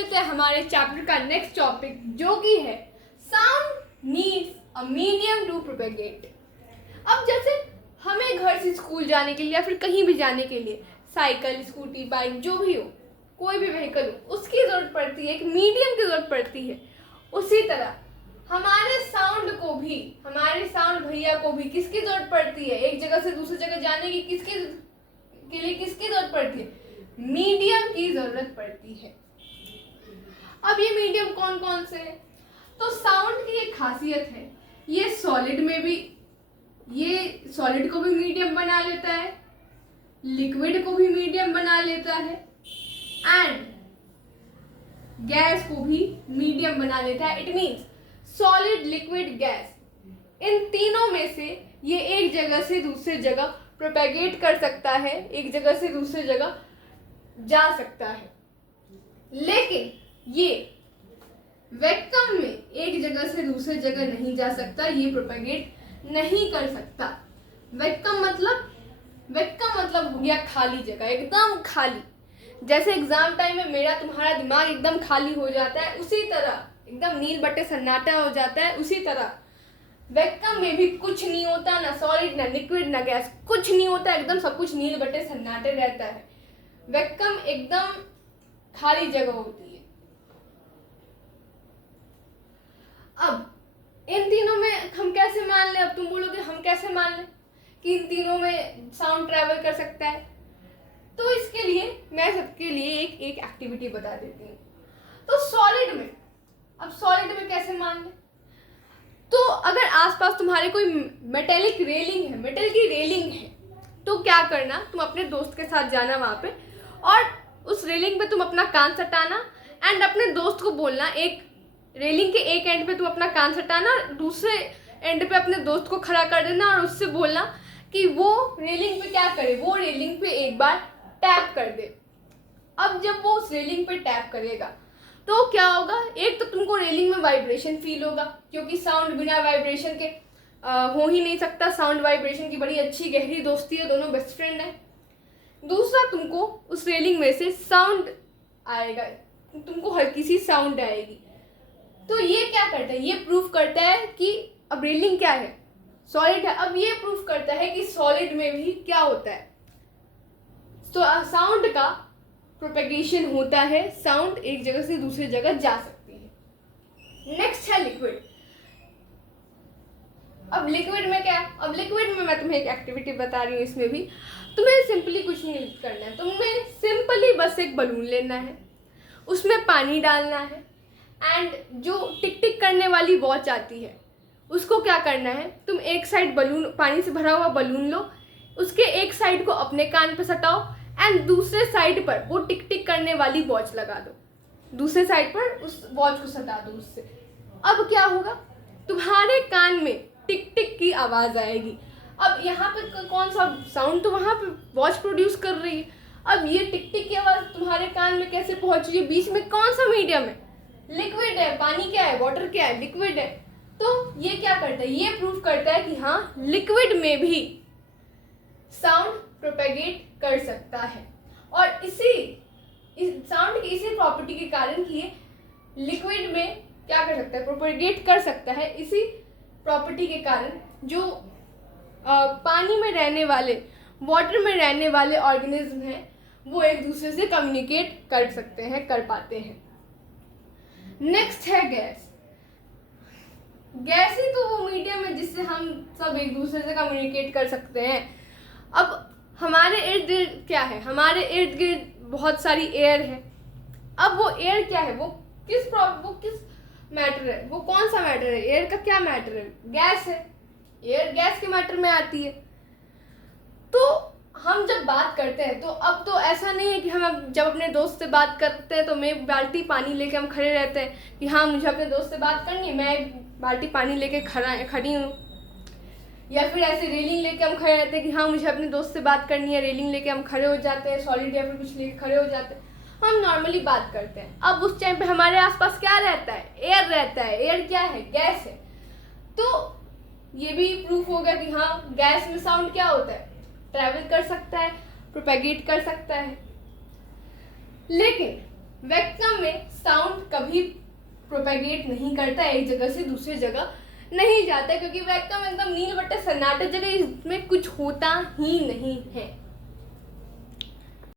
लेते हैं हमारे चैप्टर का नेक्स्ट टॉपिक, जो कि है sound needs a medium to propagate. अब जैसे हमें घर से स्कूल जाने के लिए या फिर कहीं भी जाने के लिए साइकिल, स्कूटी, बाइक जो भी हो, कोई भी व्हीकल हो, उसकी ज़रूरत पड़ती है, एक मीडियम की ज़रूरत पड़ती है। उसी तरह हमारे साउंड को भी, हमारे साउंड भैया को भी किसकी ज़रूरत पड़ती है? एक जगह से दूसरी जगह जाने की किसकी ज़रूरत पड़ती है? मीडियम की ज़रूरत पड़ती है। अब ये मीडियम कौन कौन से हैं? तो साउंड की एक खासियत है, ये सॉलिड में भी, ये सॉलिड को भी मीडियम बना लेता है, लिक्विड को भी मीडियम बना लेता है एंड गैस को भी मीडियम बना लेता है। It means solid, liquid, gas, इन तीनों में से ये एक जगह से दूसरी जगह प्रोपेगेट कर सकता है, एक जगह से दूसरी जगह जा सकता है। लेकिन ये वैक्यूम में एक जगह से दूसरी जगह नहीं जा सकता, ये प्रोपेगेट नहीं कर सकता। वैक्यूम मतलब हो गया खाली जगह, एकदम खाली। जैसे एग्जाम टाइम में मेरा तुम्हारा दिमाग एकदम खाली हो जाता है, उसी तरह एकदम नील बट्टे सन्नाटा हो जाता है, उसी तरह वैक्यूम में भी कुछ नहीं होता, ना सॉलिड, ना लिक्विड, ना गैस, कुछ नहीं होता, एकदम सब कुछ नील बट्टे सन्नाटे रहता है। वैक्यूम एकदम खाली जगह होती है। अब इन तीनों में हम कैसे मान लें? अब तुम बोलोगे हम कैसे मान लें कि इन तीनों में साउंड ट्रैवल कर सकता है? तो इसके लिए मैं सबके लिए एक एक्टिविटी बता देती हूँ। तो सॉलिड में कैसे मान लें? तो अगर आसपास तुम्हारे कोई मेटेलिक रेलिंग है, मेटल की रेलिंग है, तो क्या करना, तुम अपने दोस्त के साथ जाना वहाँ पे और उस रेलिंग पे तुम अपना कान सटाना एंड अपने दोस्त को बोलना, एक रेलिंग के एक एंड पे तुम अपना कान सटाना, दूसरे एंड पे अपने दोस्त को खड़ा कर देना और उससे बोलना कि वो रेलिंग पे क्या करे, वो रेलिंग पे एक बार टैप कर दे। अब जब वो उस रेलिंग पे टैप करेगा तो क्या होगा? एक तो तुमको रेलिंग में वाइब्रेशन फील होगा, क्योंकि साउंड बिना वाइब्रेशन के हो ही नहीं सकता। साउंड वाइब्रेशन की बड़ी अच्छी गहरी दोस्ती है, दोनों बेस्ट फ्रेंड है। दूसरा, तुमको उस रेलिंग में से साउंड आएगा, तुमको हल्की सी साउंड आएगी। तो ये क्या करता है? ये प्रूव करता है कि अब रेलिंग क्या है? सॉलिड है। अब ये प्रूव करता है कि सॉलिड में भी क्या होता है, तो साउंड का प्रोपेगेशन होता है, साउंड एक जगह से दूसरी जगह जा सकती है। नेक्स्ट है लिक्विड। अब लिक्विड में क्या? अब लिक्विड में मैं तुम्हें एक एक्टिविटी बता रही हूँ। इसमें भी तुम्हें सिंपली कुछ नहीं करना है, तुम्हें सिंपली बस एक बलून लेना है, उसमें पानी डालना है एंड जो टिक टिक करने वाली वॉच आती है उसको क्या करना है, तुम एक साइड बलून, पानी से भरा हुआ बलून लो, उसके एक साइड को अपने कान पे सटाओ एंड दूसरे साइड पर वो टिक टिक करने वाली वॉच लगा दो, दूसरे साइड पर उस वॉच को सटा दो उससे। अब क्या होगा? तुम्हारे कान में टिक टिक की आवाज़ आएगी। अब यहाँ पे कौन सा साउंड, तो वहाँ पे वॉच प्रोड्यूस कर रही है। अब ये टिक टिक की आवाज़ तुम्हारे कान में कैसे पहुँच रही है? बीच में कौन सा मीडियम है? लिक्विड है। पानी क्या है? वाटर क्या है? लिक्विड है। तो ये क्या करता है? ये प्रूव करता है कि हाँ, लिक्विड में भी साउंड प्रोपेगेट कर सकता है। और इस साउंड की इसी प्रॉपर्टी के कारण कि ये लिक्विड में क्या कर सकता है? प्रोपेगेट कर सकता है। इसी प्रॉपर्टी के कारण जो पानी में रहने वाले, वाटर में रहने वाले ऑर्गेनिज्म हैं, वो एक दूसरे से कम्युनिकेट कर सकते हैं, कर पाते हैं। नेक्स्ट है गैस। गैस ही तो वो मीडियम है जिससे हम सब एक दूसरे से कम्युनिकेट कर सकते हैं। अब हमारे इर्द गिर्द क्या है? हमारे इर्द गिर्द बहुत सारी एयर है। अब वो एयर क्या है? वो किस मैटर है? वो कौन सा मैटर है? एयर का क्या मैटर है? गैस है। एयर गैस के मैटर में आती है। तो हम जब बात करते हैं तो अब तो ऐसा नहीं है कि हम अब जब अपने दोस्त से बात करते हैं तो मैं बाल्टी पानी लेके हम खड़े रहते हैं कि हाँ, मुझे अपने दोस्त से बात करनी है, मैं एक बाल्टी पानी लेके खड़ी हूँ। या फिर ऐसे रेलिंग लेके हम खड़े रहते हैं कि हाँ, मुझे अपने दोस्त से बात करनी है, रेलिंग लेके हम खड़े हो जाते हैं, सॉलिड या फिर कुछ लेके खड़े हो जाते हैं, हम नॉर्मली बात करते हैं। अब उस टाइम पे हमारे आसपास क्या रहता है? एयर रहता है। एयर क्या है? गैस है। तो ये भी प्रूफ होगा कि हाँ, गैस में साउंड क्या होता है? ट्रैवल कर सकता है, प्रोपेगेट कर सकता है। लेकिन वैक्यूम में साउंड कभी प्रोपेगेट नहीं करता, एक जगह से दूसरी जगह नहीं जाता, क्योंकि वैक्यूम एकदम नील बट्टे सन्नाटा जगह, इसमें कुछ होता ही नहीं है।